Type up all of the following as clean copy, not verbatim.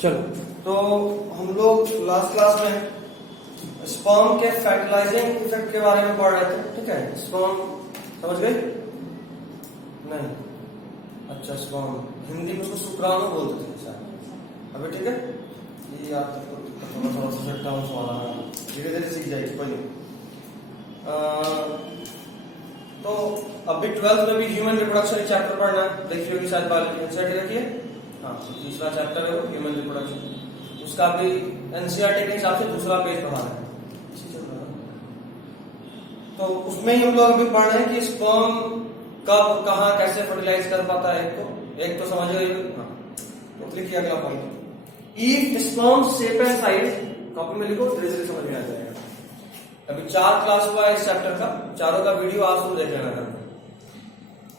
चलो, तो हम लोग लास्ट क्लास में स्पर्म के फर्टिलाइजिंग इफेक्ट के बारे में पढ़ रहे थे। ठीक है, स्पर्म समझ गए? नहीं, अच्छा स्पर्म हिंदी में उसको शुक्राणु बोलते थे शायद। अभी ठीक है, ये याद तक तो थोड़ा सा टर्म्स वाला धीरे धीरे सीख जाएगी कोई नहीं। तो अभी 12th में भी ह्यूमन रिप्रोडक्शन चैप्टर पढ़ना है, देखिए होगी शायद बायोलॉजी में सेट रखिए। हाँ, तीसरा चैप्टर है वो ह्यूमन रिप्रोडक्शन, उसका भी एनसीईआरटी के हिसाब से दूसरा पेज पढ़ा है। तो उसमें ही हम लोग अभी पढ़ रहे हैं कि स्पर्म कब कहाँ कैसे फर्टिलाइज कर पाता है। एक तो समझ रहे हो। हाँ, तो लिखिए अगला point, if sperm shape and size, copy में लिखो, धीरे धीरे समझ में आ जाएगा। अभी 4 क्लास हुआ है इस चैप्टर का, चारों का वीडियो आज तुम देख लेना।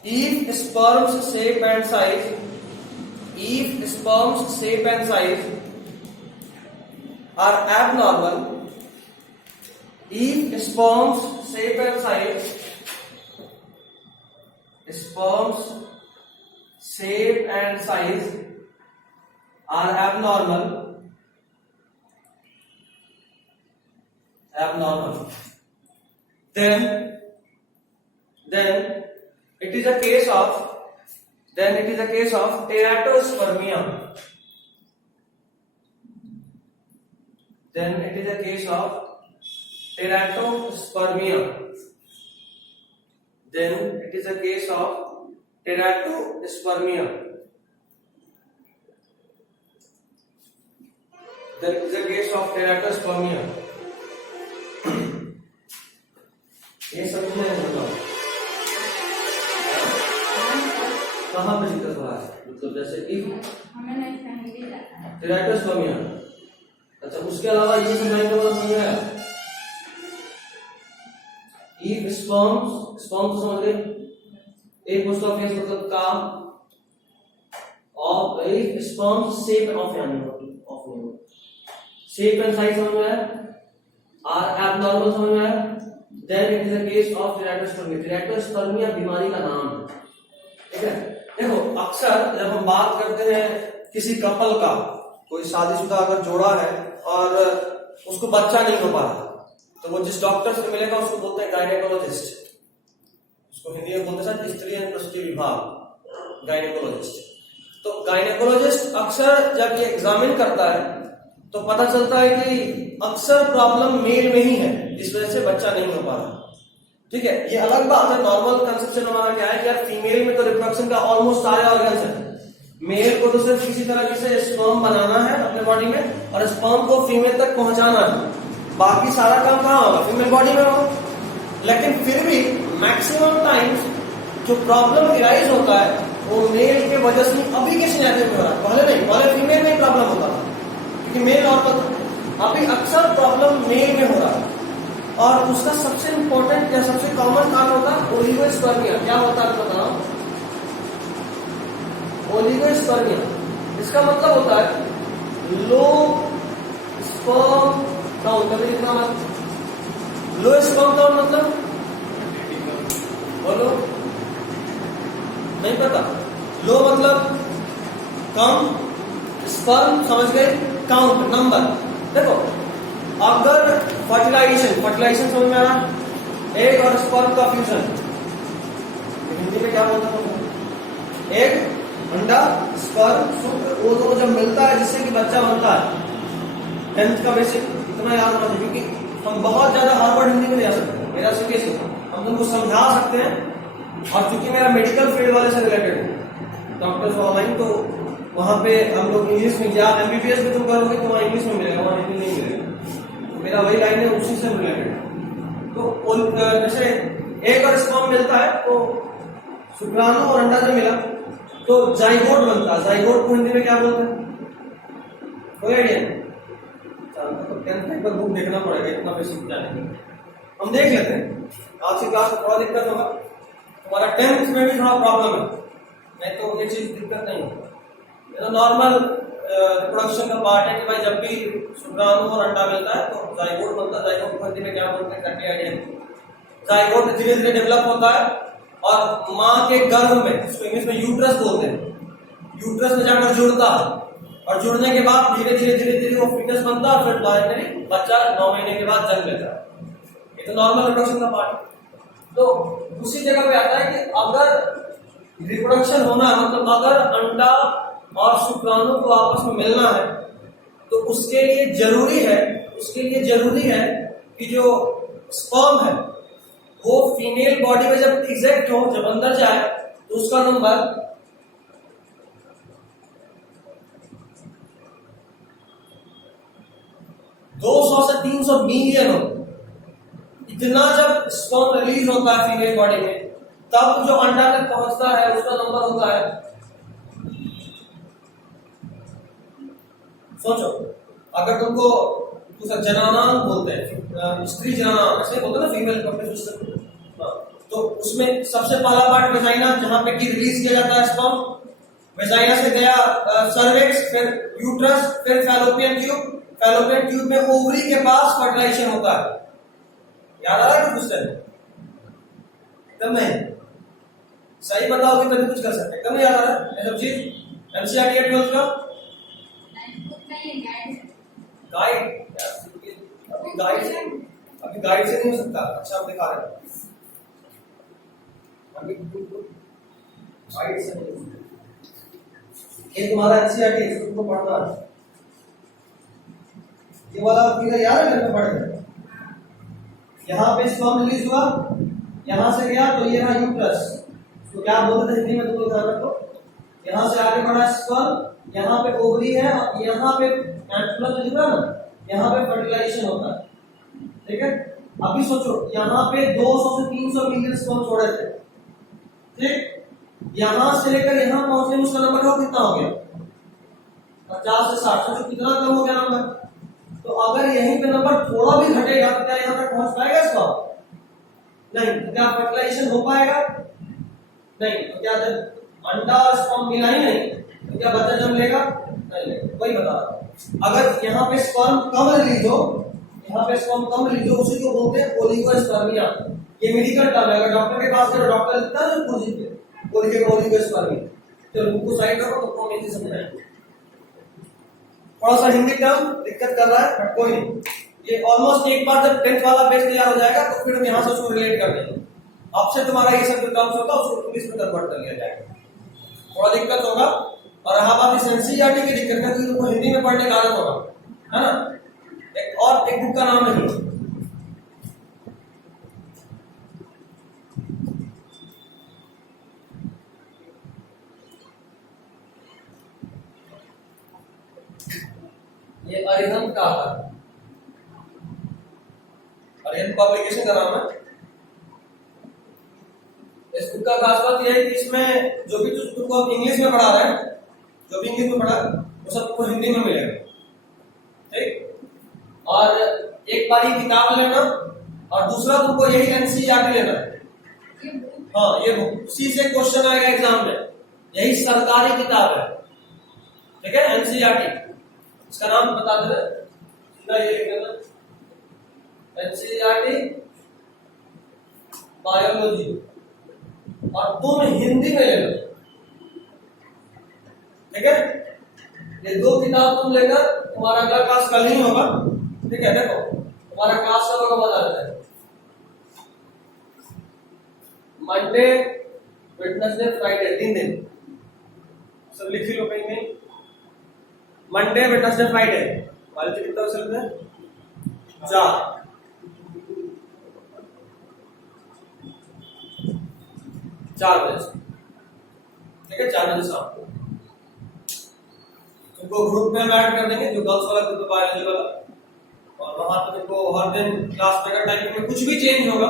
If sperms shape and size, if sperm's shape and size are abnormal, if sperm's shape and size, sperm's shape and size are abnormal, then it is a case of teratospermia. Then it is a case of teratospermia. Then it is a case of teratospermia. Then it is a case of teratospermia. ये समझना है मतलब कहाँ पे दिक्कत हो रहा है, मतलब जैसे इफ हमें नहीं कहीं जाता है टेराटोस्पर्मिया। अच्छा, उसके अलावा ये समझाने का मतलब समझ आया। इफ स्पर्म्स तो समझ गए, एक पोस्ट ऑफ फेस मतलब काम, और if sperms shape of animal, shape and size समझ में आया, आर एबनॉर्मल समझ में आया, then it is a case of teratospermia. Teratospermia बीमारी का नाम है। ठीक है, देखो अक्सर जब हम बात करते हैं किसी कपल का, कोई शादीशुदा अगर जोड़ा है और उसको बच्चा नहीं हो पा रहा, तो वो जिस डॉक्टर से मिलेगा उसको बोलते हैं गायनेकोलॉजिस्ट। उसको हिंदी में बोलते हैं स्त्री एवं प्रसूति विभाग, गायनेकोलॉजिस्ट। तो गायनेकोलॉजिस्ट अक्सर जब ये एग्जामिन करता है तो पता चलता है कि अक्सर प्रॉब्लम मेल में ही है, इस वजह से बच्चा नहीं हो पा रहा। ठीक है, ये अलग बात है। नॉर्मल कंसेप्शन हमारा क्या है कि यार फीमेल में तो रिप्रोडक्शन का ऑलमोस्ट सारे ऑर्गन्स है, मेल को तो सिर्फ किसी तरह से स्पर्म बनाना है अपने बॉडी में और स्पर्म को फीमेल तक पहुंचाना है, बाकी सारा काम कहाँ होगा, फीमेल बॉडी में होगा। लेकिन फिर भी मैक्सिमम टाइम्स जो प्रॉब्लम इराइज होता है वो मेल के वजह से अभी के सिनेरियो में हो रहा है, पहले नहीं, पहले फीमेल में ही प्रॉब्लम होता था क्योंकि मेल नॉर्मल था। अभी अक्सर प्रॉब्लम मेल में हो रहा है और उसका सबसे इंपॉर्टेंट या सबसे कॉमन कारण होता है ओलिगोस्पर्मिया। क्या होता है बताओ? ओलिगोस्पर्मिया, इसका मतलब होता है लो स्पर्म काउंट। कभी लिखना मत, लो स्पर्म काउंट मतलब बोलो, नहीं पता। लो मतलब कम, स्पर्म समझ गए, काउंट नंबर। देखो अगर फर्टिलाइजेशन समझ में आ रहा, एग और स्पर्म का फ्यूजन, हिंदी में क्या बोलते हैं? एग, अंडा, स्पर्म, शुक्र, वो दोनों जब मिलता है जिससे कि बच्चा बनता है। 10th का बेसिक इतना याद रखना, क्योंकि हम बहुत ज्यादा हार्वर्ड हिंदी में नहीं आ सकते, मेरा से कैसे हम तुमको समझा सकते हैं। और क्योंकि मेरा मेडिकल फील्ड वाले से रिलेटेड है, डॉक्टर्स ऑनलाइन, तो वहां पे हम लोग इंग्लिश में, या एमबीबीएस में तुम करोगे तो वहां इंग्लिश में मिलेगा, वहां हिंदी नहीं मिलेगा। मेरा वही लाइन है, उसी से रिलेटेड। तो जैसे एग और स्पर्म मिलता है तो शुक्राणु और अंडा से मिला तो जाइगोट बनता है। जाइगोट को हिंदी में क्या बोलते हैं? कोई आइडिया? तो 10th में एक बुक देखना पड़ेगा, इतना बेसिक जाने के हम देख लेते हैं। आज की क्लास में थोड़ा दिक्कत होगा, तुम्हारा 10th में भी थोड़ा प्रॉब्लम है, नहीं तो ये चीज दिक्कत नहीं होगा। तो नॉर्मल रिप्रोडक्शन का पार्ट है कि भाई जब भी शुक्राणु और अंडा मिलता है तो जाइगोट बनता है। जाइगोट को हिंदी में क्या बोलते हैं? आइडिया? जाइगोट धीरे धीरे डेवलप होता है और माँ के गर्भ में, उसको इंग्लिश में यूट्रस बोलते हैं, यूट्रस में जाकर जुड़ता है और जुड़ने के बाद धीरे धीरे वो फिटनेस बनता है, फिर फाइनली बच्चा 9 महीने के बाद जन्म लेता है। ये तो नॉर्मल रिप्रोडक्शन का पार्ट है। तो उसी जगह पे आता है कि अगर रिप्रोडक्शन होना है, मतलब अगर अंडा और शुक्राणु को आपस में मिलना है, तो उसके लिए जरूरी है कि जो स्पर्म है वो फीमेल बॉडी में जब इजेक्ट हो, जब अंदर जाए, तो उसका नंबर 200 से 300 मिलियन हो। इतना जब स्पर्म रिलीज होता है फीमेल बॉडी में, तब जो अंडा तक पहुंचता है उसका नंबर होता है, सोचो, अगर तुमको जनानांग बोलते हैं, स्त्री जनानांग ऐसे बोलते हैं ना, फीमेल रिप्रोडक्टिव सिस्टम, तो उसमें सबसे पहला पार्ट वेजाइना, जहां पे कि रिलीज किया जाता है स्पर्म। वेजाइना से गया सर्विक्स, फिर यूट्रस, फिर फैलोपियन ट्यूब। फैलोपियन ट्यूब में ओवरी के पास फर्टिलाइजेशन होता है। याद आ रहा है क्वेश्चन? एकदम नहीं, सही बताओगे तभी कुछ कर सकते। एकदम नहीं याद आ रहा है ये सब चीज? एनसीईआरटी 12th का गाइड, अभी गाइड से नहीं हो सकता। अच्छा, आप दिखा रहे हैं अभी गाइड से नहीं। ये तुम्हारा एनसीईआरटी है, तुमको पढ़ना है। ये वाला फिगर याद है, करके पढ़ गए। यहाँ पे स्पर्म रिलीज हुआ, यहाँ से गया तो ये रहा यूट्रस, तो क्या बोलते थे हिंदी में, तुमको ध्यान रखो। यहाँ से आगे बढ़ा स्पर्म, यहाँ पे ओवरी है, यहाँ पे एंटुलम जो दिखा ना, यहाँ पे फर्टिलाइजेशन होता है। ठीक है, अभी सोचो, यहाँ पे 200 से 300 मिलियन स्पर्म छोड़े थे। ठीक, यहां से लेकर यहां पहुंचने में उसका नंबर कितना हो गया? 50 से 60। सोचो कितना कम हो गया नंबर। तो अगर यहीं पे नंबर थोड़ा भी घटेगा तो क्या यहां तक पहुंच पाएगा इसका? नहीं। तो क्या फर्टिलाइजेशन हो पाएगा? नहीं। तो क्या जब अंडा और स्पर्म मिला ही नहीं तो क्या बच्चा जन्म लेगा? नहीं। वही बता रहा हूं, अगर यहाँ पे स्पर्म कम रिलीज हो, उसी को बोलते हैं ओलिगोस्पर्मिया। ये मेडिकल टर्म है, अगर डॉक्टर के पास गए, डॉक्टर लिखता है ना कुछ ओलिगोस्पर्मिया। चलो उनको साइड रखो, तो कौन नहीं समझाएंगे। थोड़ा सा हिंदी टर्म दिक्कत कर रहा है, बट कोई नहीं। ये ऑलमोस्ट एक बार जब 10th वाला पेज तैयार हो जाएगा तो फिर हम यहाँ से उसको रिलेट कर देंगे। आपसे तुम्हारा ये सब जो टर्म्स होता है उसको इंग्लिश में कन्वर्ट कर लिया जाएगा। थोड़ा दिक्कत होगा। और रहा बात इस एनसीईआरटी की दिक्कत है, तो उनको हिंदी में पढ़ने का आदत होगा, है ना। एक बुक का नाम नहीं, ये अरिहंत का आता है, अरिहंत पब्लिकेशन का नाम है। इस बुक का खास बात यह है कि इसमें जो भी तुमको आप इंग्लिश में पढ़ा रहे हैं, जो भी इंग्लिश में पढ़ा वो सब तुमको हिंदी में मिलेगा। ठीक, और एक बार ये किताब लेना और दूसरा तुमको यही एनसीईआरटी लेना है। हाँ, ये बुक, उसी से क्वेश्चन आएगा एग्जाम में। यही सरकारी किताब है, ठीक है, एनसीईआरटी। इसका नाम बता दे, सीधा ये लिख देना, एनसीईआरटी बायोलॉजी, और तुम हिंदी में लेना। ठीक है, ये दो किताब तुम लेकर, तुम्हारा अगला क्लास कल नहीं होगा। ठीक है, देखो तुम्हारा क्लास कब होगा बता देता है, मंडे, वेडनेसडे, फ्राइडे, 3 दिन सब लिख लो कहीं नहीं। मंडे, वेडनेसडे, फ्राइडे वाले तो कितना चलते हैं? 4 बजे। ठीक है, 4 बजे शाम को तुमको ग्रुप में ऐड कर देंगे, जो गर्ल्स वाला ग्रुप है बायोलॉजी वाला, और वहां पे तुमको हर दिन क्लास में टाइम में कुछ भी चेंज होगा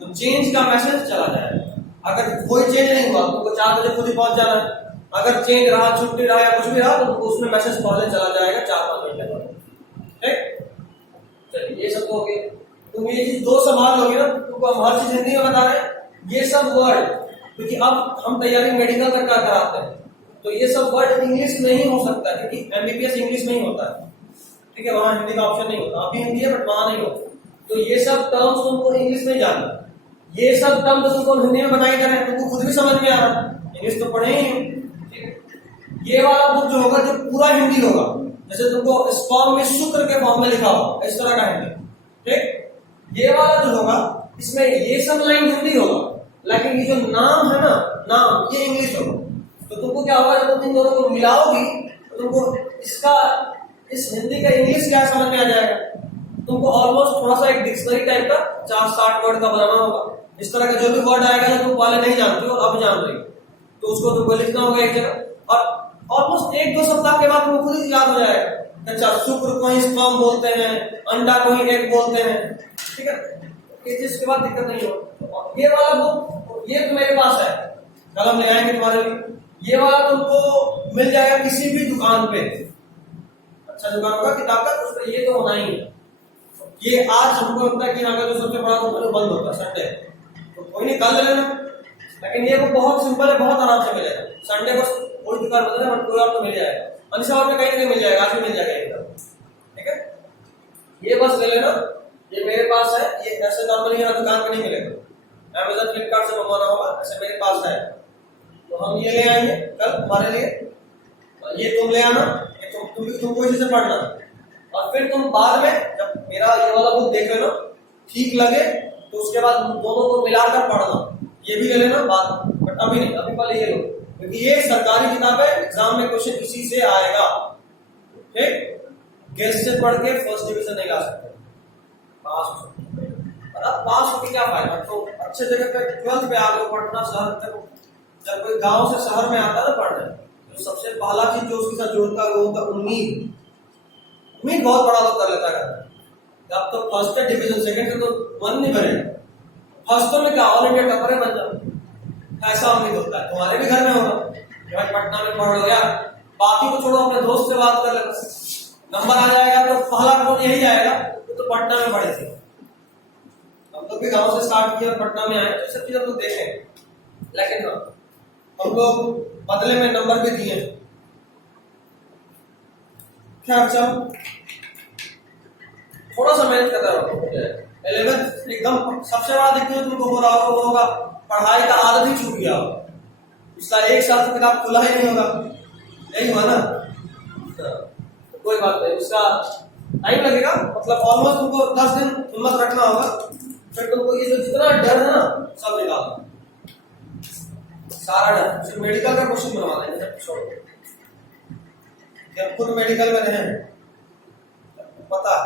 तो चेंज का मैसेज चला जाएगा। अगर कोई चेंज नहीं हुआ तुमको 4 बजे खुद ही पहुंच जाना है। अगर चेंज रहा, छुट्टी रहा या कुछ भी रहा तो उसमें मैसेज पहले चला जाएगा 4-5 घंटे बाद। ठीक, चलिए ये सब तो हो गया। तुम ये चीज 2 संभाल लोगे ना, तुमको हम हर चीज हिंदी में बता रहे हैं। ये सब वर्ड, क्योंकि अब हम तैयारी मेडिकल तक का कराते हैं, तो ये सब वर्ड इंग्लिश में ही हो सकता है, क्योंकि एमबीबीएस इंग्लिश में ही होता है। ठीक है, वहां हिंदी का ऑप्शन नहीं होता। अभी हिंदी है बट वहां नहीं होता। तो ये सब टर्म्स तुमको इंग्लिश में जानना। ये सब टर्म तो तुमको हिंदी में बताई जा रहे हैं, तुमको खुद भी समझ में आ रहा है, इंग्लिश तो पढ़े ही। ये वाला बुक जो होगा, जो पूरा हिंदी होगा, जैसे तुमको स्पर्म में शुक्र के फॉर्म में लिखा होगा, इस तरह का हिंदी, ठीक। ये वाला जो होगा, इसमें ये सब लाइन हिंदी होगा, लेकिन ये जो नाम है ना, नाम, ये इंग्लिश होगा। तो तुमको क्या होगा, जब तुम इन दोनों को मिलाओगी तो तुमको इसका, इस हिंदी का इंग्लिश क्या समझ में आ जाएगा। तुमको ऑलमोस्ट थोड़ा सा एक डिक्शनरी टाइप का 50-60 वर्ड का बनाना होगा। इस तरह का जो भी वर्ड आएगा जो तुम पहले नहीं जानती हो अब जान रही हो, तो उसको तुमको लिखना होगा एक जगह, और ऑलमोस्ट 1-2 सप्ताह के बाद तुमको खुद ही याद हो जाएगा। अच्छा, शुक्र को ही स्पर्म बोलते हैं, अंडा को ही एग बोलते हैं, ठीक है। इस चीज के बाद दिक्कत नहीं हो। ये वाला बुक, ये तो मेरे पास है, कलम ले आएंगे तुम्हारे लिए। ये वाला तुमको मिल जाएगा किसी भी दुकान पे, अच्छा दुकान होगा किताब का, तो ये तो होना ही है। ये आज हमको लगता है कि अगर जो सबसे बड़ा दुकान बंद होता है संडे, तो कोई नहीं, कल ले लेना। लेकिन ये बुक बहुत सिंपल है, बहुत आराम से मिलेगा। संडे को कोई दुकान बंद है, कोई और तो मिल जाएगा, अनिशा में कहीं ना कहीं मिल जाएगा, आज भी मिल जाएगा एकदम, ठीक है। ये बस ले लेना, ये मेरे पास है। ये ऐसे नॉर्मली यहाँ दुकान पे नहीं मिलेगा, अमेज़न फ्लिपकार्ट से मंगवाना होगा, ऐसे मेरे पास है। तो हम ये ले आएंगे कल तुम्हारे लिए, ये तुम ले आना, ये तुमको इसी से पढ़ना, और फिर तुम बाद में जब मेरा ये वाला बुक देख लेना, ठीक लगे तो उसके बाद दोनों को मिलाकर पढ़ना। ये भी ले लेना बाद में, बट अभी नहीं, अभी पहले ये लो, क्योंकि ये सरकारी किताब है, एग्जाम में क्वेश्चन इसी से आएगा, ठीक। गेस्ट से पढ़ के फर्स्ट डिवीजन नहीं ला सकते, पास हो सकते, पास होके क्या फायदा। तो अच्छे जगह पे 12th पे आ गए पढ़ना, शहर तक, जब कोई गांव से शहर में आता है ना पढ़ने, तो सबसे पहला चीज जो उसके साथ जोड़ता है वो होता है उम्मीद। उम्मीद बहुत बड़ा लोग कर लेता है, जब तो फर्स्ट डिवीजन, सेकंड से तो मन नहीं भरेगा, फर्स्ट में क्या ऑल इंडिया टॉपर बन जाओ, ऐसा उम्मीद होता है। तुम्हारे भी घर में होगा, भाई पटना में पढ़ लो यार, बाकी को छोड़ो, अपने दोस्त से बात कर लेना, नंबर आ जाएगा तो पहला कौन यही आएगा, तो पटना में पढ़े थे। हम लोग भी गांव से स्टार्ट किया और पटना में आए, तो सब चीज हम लोग देखें, लेकिन हाँ हम लोग बदले में नंबर भी दिए। खैर चलो, थोड़ा सा मेहनत करता रहो, 11th एकदम सबसे बड़ा दिक्कत तुमको हो रहा होगा वो होगा पढ़ाई का आदत ही छूट गया हो, पिछला 1 साल से किताब खुला ही नहीं होगा, यही हुआ ना। तो कोई बात नहीं, उसका टाइम लगेगा, मतलब ऑलमोस्ट तुमको 10 दिन हिम्मत रखना होगा, फिर तुमको ये जो जितना डर है ना सब निकाल, सारा डर। सिर्फ मेडिकल का क्वेश्चन बनवा देंगे छोड़, जब खुद मेडिकल में रहे पता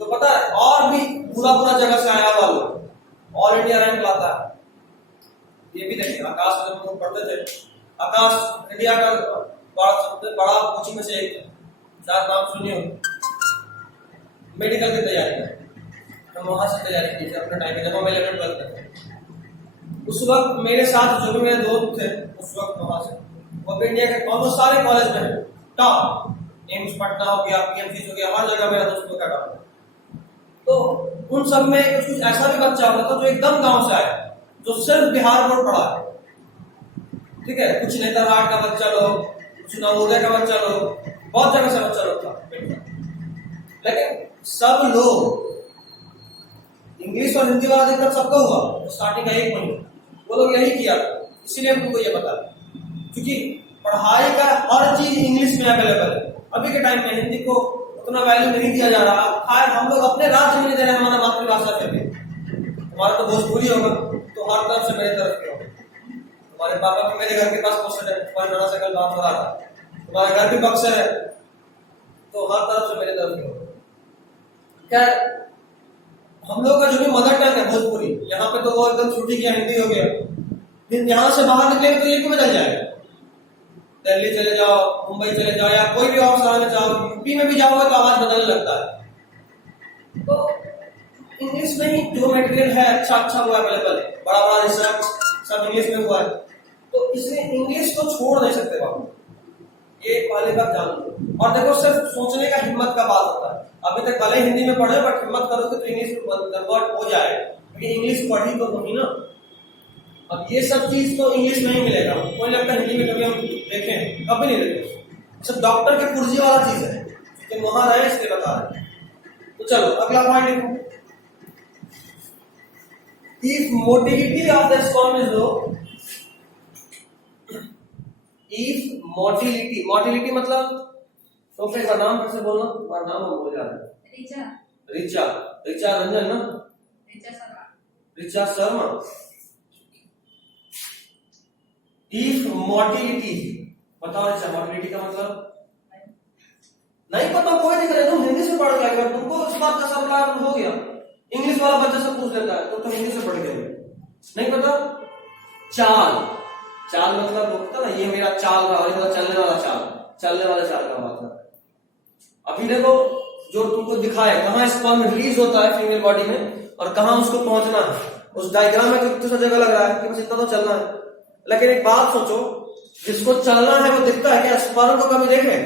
तो पता है, और भी पूरा जगह से आया हुआ लोग ऑल इंडिया रैंक लाता है। ये भी देखिए, आकाश जब हम पढ़ते थे, आकाश इंडिया का सबसे बड़ा कोचिंग में से एक है, शायद नाम सुनिए हो, मेडिकल की तैयारी है, हम वहां से तैयारी की थी अपने टाइम में, जब हम 11th-12th में थे। उस वक्त मेरे साथ जो भी मेरे दोस्त थे उस वक्त वहां से, वो इंडिया के ऑलमोस्ट सारे कॉलेज में है टॉप, एम्स पटना हो गया, पीएमसी हो गया, हर जगह मेरा दोस्तों का टॉप। तो उन सब में कुछ ऐसा भी बच्चा होता था जो एकदम गांव से आया, जो सिर्फ बिहार बोर्ड पढ़ा है, ठीक है, कुछ नेतरहाट का बच्चा लोग, कुछ नवोदय का बच्चा लोग, बहुत जगह से बच्चा लोग था, लेकिन सब लोग इंग्लिश और हिंदी वाला दिक्कत सबको हुआ स्टार्टिंग का 1 महीना, वो लोग यही किया, इसीलिए तुमको ये बता, क्योंकि पढ़ाई का हर चीज इंग्लिश में अवेलेबल है। अभी के टाइम में हिंदी को उतना वैल्यू नहीं दिया जा रहा, खैर हम लोग अपने राज्य में नहीं दे रहे, हमारा मातृभाषा फिर भी, तुम्हारा तो भोजपुरी होगा तो हर तरफ से मेरी तरफ की होगा, तुम्हारे पापा भी मेरे घर के पास पोस्टेड है, तुम्हारे नाना से कल बात हो रहा था, तुम्हारा घर भी बक्सर है, तो हर तरफ से मेरे तरफ की होगा। खैर हम लोग का जो भी मदर टंग है भोजपुरी, यहाँ पे तो वो एकदम छुट्टी किया, हिंदी हो गया, यहाँ से बाहर निकलेंगे तो ये क्यों बदल जाएगा, दिल्ली चले जाओ, मुंबई चले जाओ, या कोई भी और शहर में जाओ, यूपी में भी जाओगे तो आवाज बदलने लगता है। तो इंग्लिश में ही जो मटेरियल है अच्छा वो अवेलेबल है, बड़ा रिसर्च सब इंग्लिश में हुआ है, तो इसलिए इंग्लिश को छोड़ नहीं सकते बाबू, ये पहले बात जान लो। और देखो सिर्फ सोचने का हिम्मत का बात होता है, अभी तक भले हिंदी में पढ़े बट हिम्मत करोगे तो इंग्लिश में कन्वर्ट हो जाएगा, क्योंकि इंग्लिश पढ़ी तो होगी ना। अब ये सब चीज तो इंग्लिश में ही मिलेगा, कोई लगता है हिंदी में कभी हम देखें, कभी नहीं देखें, सब डॉक्टर के पुर्जी वाला चीज है, क्योंकि वहां रहे इसलिए बता रहे। तो चलो अगला पॉइंट लिखो, if motility of the sperm is low, if motility, motility मतलब तो एक बार नाम फिर से बोलना, तुम्हारा नाम हम भूल जा रहे हैं। रिचा, रिचा रंजन ना, रिचा शर्मा। इफ मोटिलिटी, बताओ अच्छा मोटिलिटी का मतलब नहीं पता, कोई नहीं करे, तुम हिंदी से पढ़ के आएगा, तुमको इस बात का सब हो गया। इंग्लिश वाला बच्चा सब पूछ लेता है तो तुम हिंदी से पढ़ के नहीं पता। चाल, चाल मतलब होता ना, ये मेरा चाल रहा है, मतलब चलने वाला चाल, चलने वाले चाल का मतलब। अभी देखो जो तुमको दिखाए कहाँ स्पर्म रिलीज होता है फीमेल बॉडी में और कहाँ उसको पहुंचना है, उस डायग्राम में कितना जगह लग रहा है कि बस इतना तो चलना है। लेकिन एक बात सोचो, जिसको चलना है वो दिखता है क्या? स्पर्म को कभी देखे?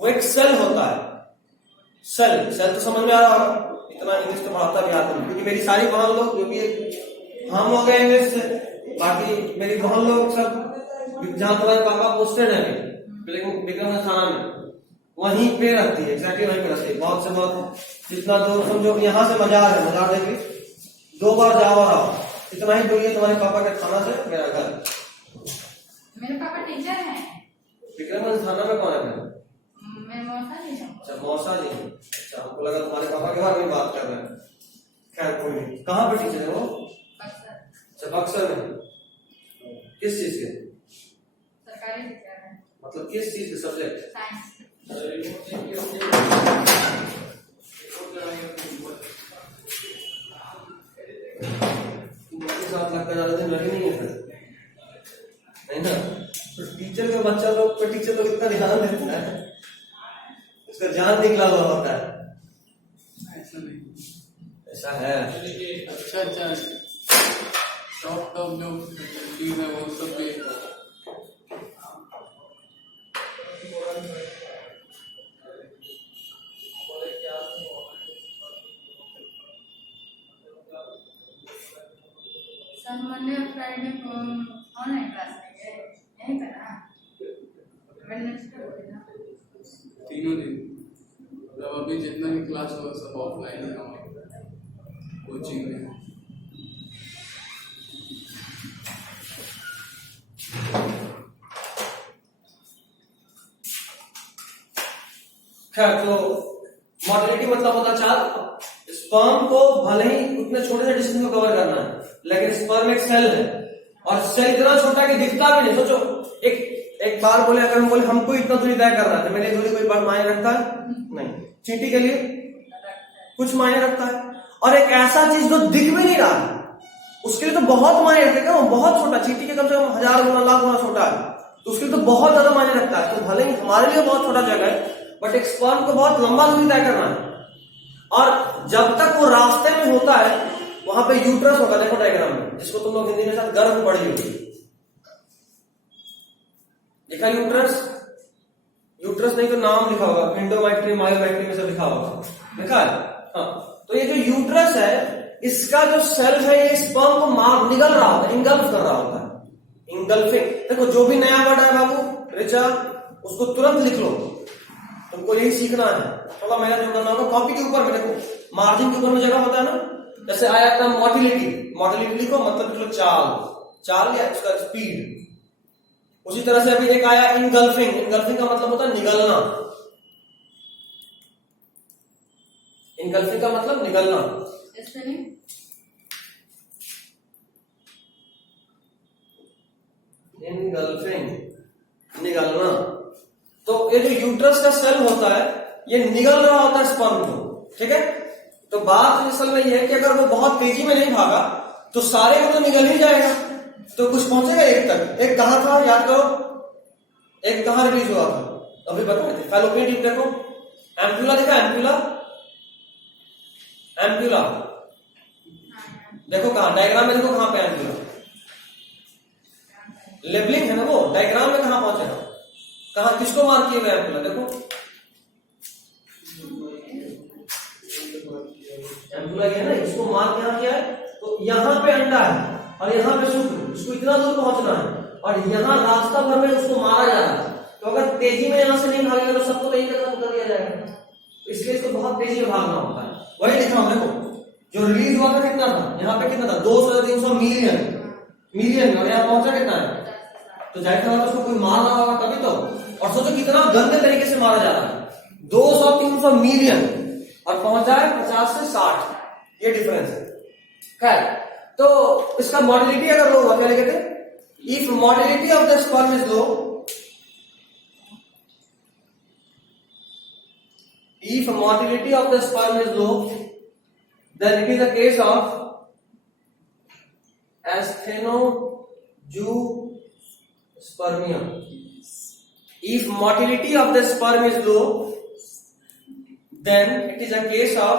वो एक सेल होता है, सेल, सेल तो समझ में आ रहा होगा, इतना इंग्लिश तो पढ़ाता भी आता है क्योंकि मेरी सारी बहन लोग जो भी हम हो गए इंग्लिश से, बाकी मेरी बहन लोग सब जहां तुम्हारे पापा पोस्टेड है लेकिन विक्रम थाना में वहीं पे रहती है, एग्जैक्टली वहीं पे रहती है। बहुत से बहुत जितना दूर समझो यहाँ से मजार है, मजार देखिए 2 बार जाओ और आओ, इतना ही दूरी है तुम्हारे पापा के थाना से मेरा घर। मेरे पापा टीचर हैं। विक्रम थाना में कौन है? मैं मौसा जी हूँ। अच्छा मौसा जी, अच्छा हमको लगा तुम्हारे पापा के बारे में बात कर रहे हैं। खैर कोई नहीं। कहाँ पे टीचर है वो? बक्सर। अच्छा बक्सर में, किस चीज के? सरकारी टीचर है। मतलब किस चीज के सब्जेक्ट? साइंस। तुम्हारे साथ लगता ज्यादा दिन रही नहीं है फिर, नहीं ना? तो टीचर का बच्चा लोग पर टीचर लोग इतना ध्यान देता है, उसका जान निकला हुआ होता है। ऐसा नहीं, ऐसा है। अच्छा अच्छा टॉप टॉप जो फैकल्टीज है वो सब भी सर मंडे और फ्राइडे को ऑनलाइन क्लास लेंगे, यही का ना? वेडनेसडे को ना? तीनों दिन, मतलब अभी जितना भी क्लास होगा सब ऑफलाइन ही होगा कोचिंग में। खैर तो मोटिलिटी मतलब होता चाल। स्पर्म को भले ही उतने छोटे से डिस्टेंस को कवर करना है, लेकिन स्पर्म एक सेल है और सेल इतना छोटा कि दिखता भी नहीं। सोचो एक बार बोले, अगर हम बोले हमको इतना दूरी तय करना है तो मेरी दूरी कोई बार मायने रखता है? नहीं। चींटी के लिए कुछ मायने रखता है, और एक ऐसा चीज जो दिख भी नहीं रहा है उसके लिए तो बहुत मायने रखेगा। वो बहुत छोटा, चींटी के कम से कम 1000 गुना लाख गुना छोटा है, तो उसके लिए तो बहुत ज्यादा मायने रखता है। तो भले ही हमारे लिए बहुत छोटा जगह है, बट एक स्पर्म को बहुत लंबा दूरी तय करना है, और जब तक वो रास्ते में होता है वहां पे यूट्रस होगा। देखो डायग्राम में, जिसको तुम लोग हिंदी में शायद गर्भ पढ़ी होगी, देखा यूट्रस? यूट्रस नहीं तो नाम लिखा होगा, एंडोमेट्रियम मायोमेट्रियम में सब लिखा होगा, देखा है? हाँ, तो ये जो यूट्रस है इसका जो सेल है ये स्पर्म को मार निगल रहा होता है, इंगल्फ कर रहा होता है, इंगल्फिंग। देखो जो भी नया वर्ड है बाबू रिचा, उसको तुरंत लिख लो, तुमको यही सीखना है। थोड़ा मेहनत जो करना होगा कॉपी के ऊपर में, देखो मार्जिन के ऊपर में जगह होता है ना, जैसे आया था मोटिलिटी, मोटिलिटी लिखो मतलब लिखो चाल, चाल या उसका स्पीड। उसी तरह से अभी एक आया इनगल्फिंग, इनगल्फिंग का मतलब होता है निगलना, इनगल्फिंग का मतलब निगलना। इनगल्फिंग निगलना। तो ये जो यूट्रस का सेल होता है ये निगल रहा होता है स्पर्म को, ठीक है? तो बात असल में ये है कि अगर वो बहुत तेजी में नहीं भागा तो सारे को तो निगल ही जाएगा, तो कुछ पहुंचेगा एक तक। एक कहां था याद करो, एक कहां रिलीज हुआ था अभी बता रहे थे, फैलोपियन ट्यूब। देखो एम्प्यूला, देखा एम्प्यूला? एम्प्यूला देखो कहां, डायग्राम में देखो कहां पे एम्प्यूला, लेबलिंग है ना वो, डायग्राम में कहां पहुंचेगा, कहां किसको मार्क किया गया एम्प्यूला? देखो एम्प्यूला है ना, इसको मार्क यहां किया है, तो यहां पे अंडा है और यहाँ पे शुक्र, उसको इतना दूर पहुंचना है और यहाँ रास्ता भर में उसको मारा जा रहा है। तो अगर तेजी में यहाँ से नहीं भागेगा तो सबको यहीं खत्म कर दिया जाएगा, तो इसलिए इसको बहुत तेजी में भागना होता है। वही लिखा हूं देखो, जो रिलीज हुआ था कितना था, यहाँ पे कितना था 200 300 मिलियन, और यहाँ पहुंचा कितना है तो जाहिर सी बात है उसको कोई मार रहा होगा तभी तो। और सोचो कितना गंदे तरीके से मारा जा रहा है, 200-300 मिलियन और पहुंच जाए 50 से 60, ये डिफरेंस है। खैर, तो इसका मोटिलिटी अगर लो हुआ क्या लिखे थे, if motility of the sperm is low, if motility of the sperm is low, then it is a case of asthenozoospermia. If motility of the sperm is low, then it is a case of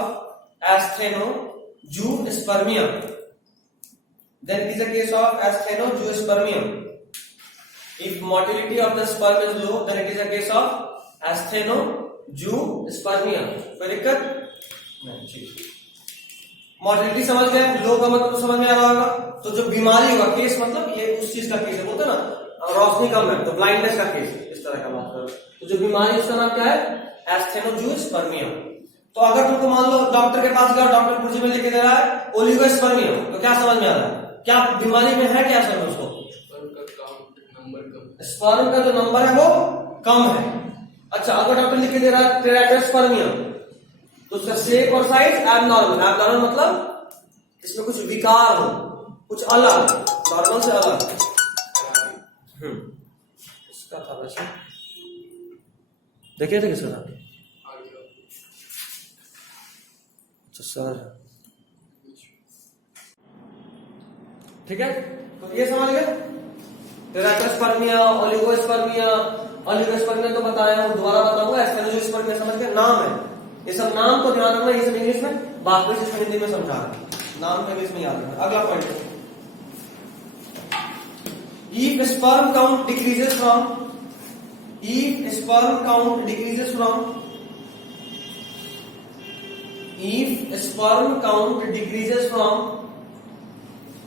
asthenozoospermia. Then it is a case of asthenozoospermia. If motility of the sperm is low, then it is a case of asthenozoospermia. कोई दिक्कत नहीं, ठीक। Motility समझ गए, लो का मतलब समझ में आ रहा होगा। तो जो बीमारी होगा, केस मतलब ये उस चीज का केस है, बोलते ना रोशनी कम है तो ब्लाइंडनेस का केस, इस तरह का बात करो। तो जो बीमारी उसका नाम क्या है, एस्थेनोजूस्पर्मिया। तो अगर तुमको मान लो डॉक्टर के पास गया, डॉक्टर कुर्सी में लिखे दे रहा है ओलिगोस्पर्मिया, तो क्या समझ में आ रहा है, क्या बीमारी में है, क्या समझ उसको, स्पर्म का जो नंबर है वो कम है। अच्छा, अगर डॉक्टर लिख के दे रहा है टेराटोस्पर्मिया, तो उसका शेप और साइज एबनॉर्मल, एबनॉर्मल मतलब इसमें कुछ विकार हो, कुछ अलग, नॉर्मल से अलग। इसका था वैसे, देखिए थे किसका था, अच्छा सर, ठीक है। तो ये समझ गए, टेराटोस्पर्मिया, ओलिगोस्पर्मिया। ओलिगोस्पर्मिया तो बताया हूं, दोबारा बताऊंगा। एस्थेनोजोस्पर्मिया समझ के नाम है, ये सब नाम को ध्यान रखना, ये सब इंग्लिश में, बाकी से हिंदी में समझा रहा है, नाम तो इंग्लिश में याद रखना। अगला point, if sperm count decreases from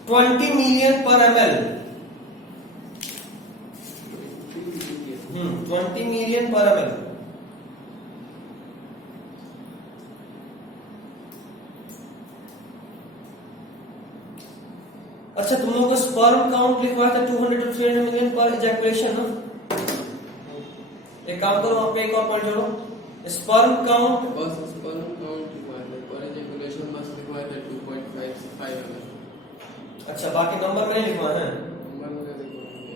20 million per ml, 20 million per ml, अच्छा तुम लोगों को स्पर्म काउंट लिखवाया था 200 to 300 मिलियन पर इजैकुलेशन ना। एक काम करो, वहां पे एक और पॉइंट जोड़ो, स्पर्म काउंट, बस स्पर्म काउंट लिखवाया था, पर इजैकुलेशन बस लिखवाया था 2.5 से 5 ml। अच्छा बाकी नंबर में नहीं लिखवा है,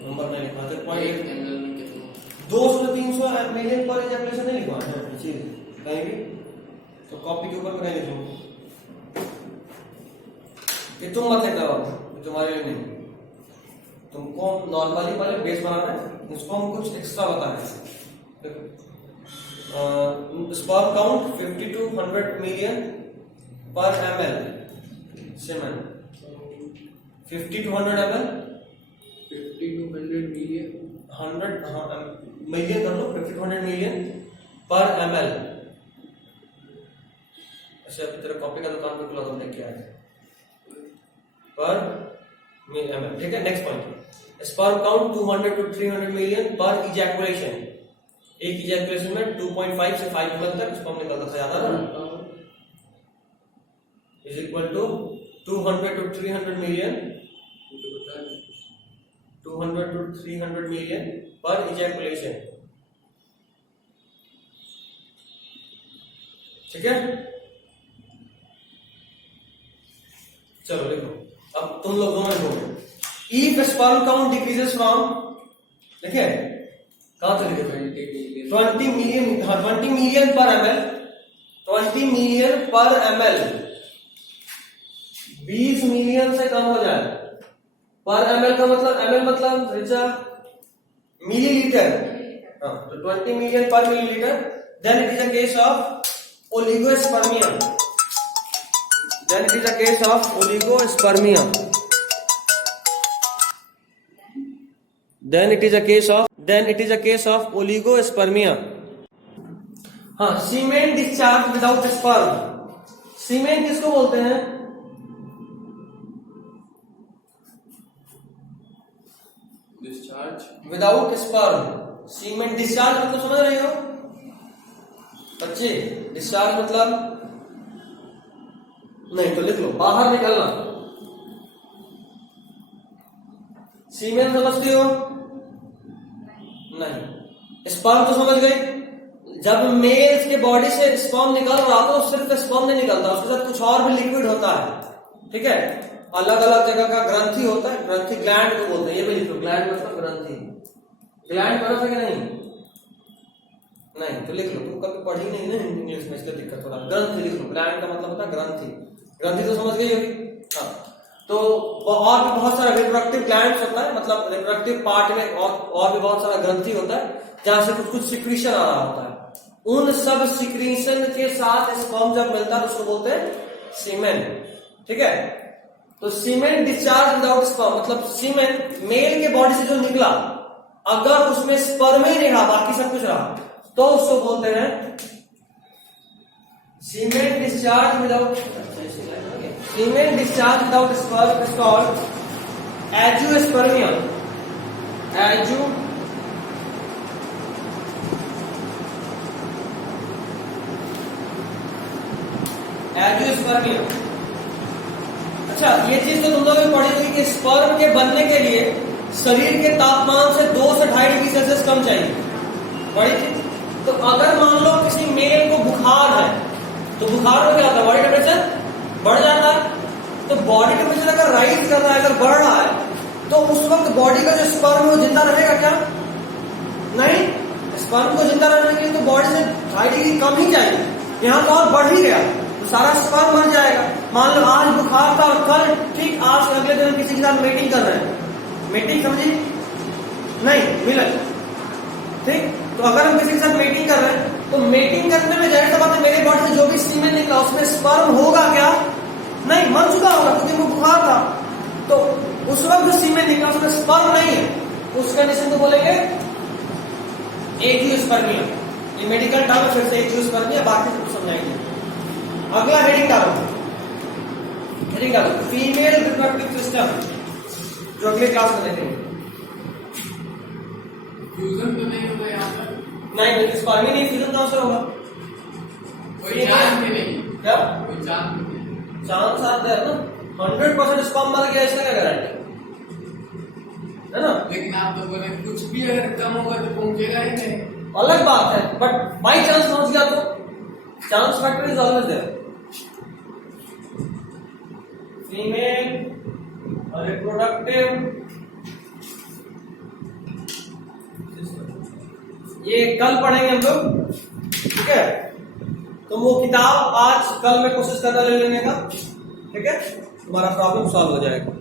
नंबर नहीं लिखवा है, 0.8 ml में कितना, 200 से 300 मिलियन पर इजैकुलेशन नहीं लिखवा है चीज कहीं भी, तो कॉपी के ऊपर नहीं लिखूंगा, ये तुम मत लिखना, तुम्हारे लिए नहीं, तुमको नॉर्मली पहले बेस बनाना है, उसको हम कुछ एक्स्ट्रा बता रहे हैं। Sperm count 50 to 100 million per ml semen, 50 to 100 ml, 50 to 100 million, 100 million कर लो, 50 to 100 मिलियन पर ml। अच्छा अभी तेरा कॉपी का दुकान पे खुला, तुमने क्या है पर ml, ठीक है। Next point, sperm count 200 to 300 million per ejaculation, एक इजैकुलेशन में 2.5 से 5 ml तक स्पर्म निकलता था, याद आ रहा है, is equal to 200 to 300 million, 200 to 300 million per ejaculation, ठीक है। चलो देखो, अब तुम लोग दोनों हो गए। If sperm count decreases from, देखिए कहां से लिखे, 20 million, 20 million per ml, 20 million per ml, 20 million से कम हो जाए, पर ml का मतलब, ml मतलब रिचा मिलीलीटर, हाँ, तो 20 million per millilitre, then it is a case of oligospermia, then it is a case of oligospermia, then it is a case of oligospermia। हाँ, सीमेन डिस्चार्ज विदाउट स्पर्म, सीमेन किसको बोलते हैं, डिस्चार्ज विदाउट स्पर्म, सीमेन discharge मतलब समझ रहे हो बच्चे, discharge मतलब नहीं तो लिख लो, बाहर निकलना, सीमेन समझते हो, स्पर्म तो समझ गए, जब मेल्स के बॉडी से स्पर्म निकल रहा तो सिर्फ स्पर्म नहीं निकलता, उसके साथ कुछ और भी लिक्विड होता है, ठीक है। अलग अलग जगह का ग्रंथि होता है, ग्रंथि ग्लैंड को बोलते हैं, ये भी लिखो, ग्लैंड मतलब ग्रंथि। ग्लैंड पता है कि नहीं? नहीं तो लिख लो, तुम कभी पढ़ी नहीं ना इंग्लिश में, इसलिए दिक्कत हो रहा है। ग्रंथि लिख लो, ग्लैंड का मतलब होता है ग्रंथि। ग्रंथि तो समझ गई होगी। हाँ, तो और भी बहुत सारा रिप्रोडक्टिव ग्लैंड्स होता है, मतलब रिप्रोडक्टिव पार्ट में और भी बहुत सारा ग्रंथि होता है जहां से कुछ सिक्रीशन आ रहा होता है। उन सब सिक्रीशन के साथ स्पर्म जब मिलता है तो उसको बोलते हैं सीमेन, ठीक है। तो सीमेन डिस्चार्ज विदाउट स्पर्म, मतलब सीमेन मेल के बॉडी से जो निकला, अगर उसमें स्पर्म ही नहीं रहा, बाकी सब कुछ रहा, तो उसको बोलते हैं semen discharge without sperm is called angiospermia. Angiospermia. अच्छा, ये चीज तो तुम लोगों ने पढ़ी थी कि स्पर्म के बनने के लिए शरीर के तापमान से 2 से 2.5 डिग्री सेल्सियस कम चाहिए, पढ़ी थी। तो अगर मान लो किसी मेल को बुखार है, तो बुखार में क्या होता है, बॉडी टेम्परेचर बढ़ जाता है। तो बॉडी टेम्परेचर अगर राइज कर रहा है, अगर बढ़ रहा है, तो उस वक्त बॉडी का जो स्पर्म है वो जिंदा रहेगा क्या? नहीं, स्पर्म को जिंदा रहने के लिए तो बॉडी से 2.5 डिग्री कम ही चाहिए, यहाँ तो और बढ़ ही गया, तो सारा स्पर्म मर जाएगा। मान लो आज बुखार था और कल ठीक आज अगले दिन किसी के साथ मीटिंग कर रहे हैं, मीटिंग समझी नहीं, मिलन, ठीक। तो अगर हम किसी के साथ मीटिंग कर रहे हैं, तो मीटिंग करने में जाहिर सा बात है मेरे बॉडी से जो भी सीमेन निकला उसमें स्पर्म होगा क्या? नहीं, मर चुका होगा क्योंकि वो बुखार था। तो उस वक्त जो सीमेन निकला उसमें स्पर्म नहीं है, उस कंडीशन को बोलेंगे एंजियोस्पर्मिया। ये मेडिकल टर्म है, फिर से एंजियोस्पर्मिया, बाकी सब समझाएंगे। अगला हेडिंग डालो, फीमेल रिप्रोडक्टिव सिस्टम, जो अगले क्लास में देखेंगे। फ्यूजन तो नहीं होगा यहाँ पर? नहीं, स्पर्मी नहीं, फ्यूजन कहां से होगा? कोई चांस भी नहीं, क्या कोई चांस भी नहीं, चांस आता है ना, 100% स्पर्म मर गया इसका क्या गारंटी है ना। लेकिन आप तो बोले कुछ भी अगर कम होगा तो पहुंचेगा ही नहीं। अलग बात है, बट बाई चांस पहुंच गया तो chance factor is always there. Female reproductive, ये कल पढ़ेंगे हम लोग, ठीक है। तो वो किताब आज कल में कोशिश करना ले लेने का, ठीक है, तुम्हारा प्रॉब्लम सॉल्व हो जाएगा।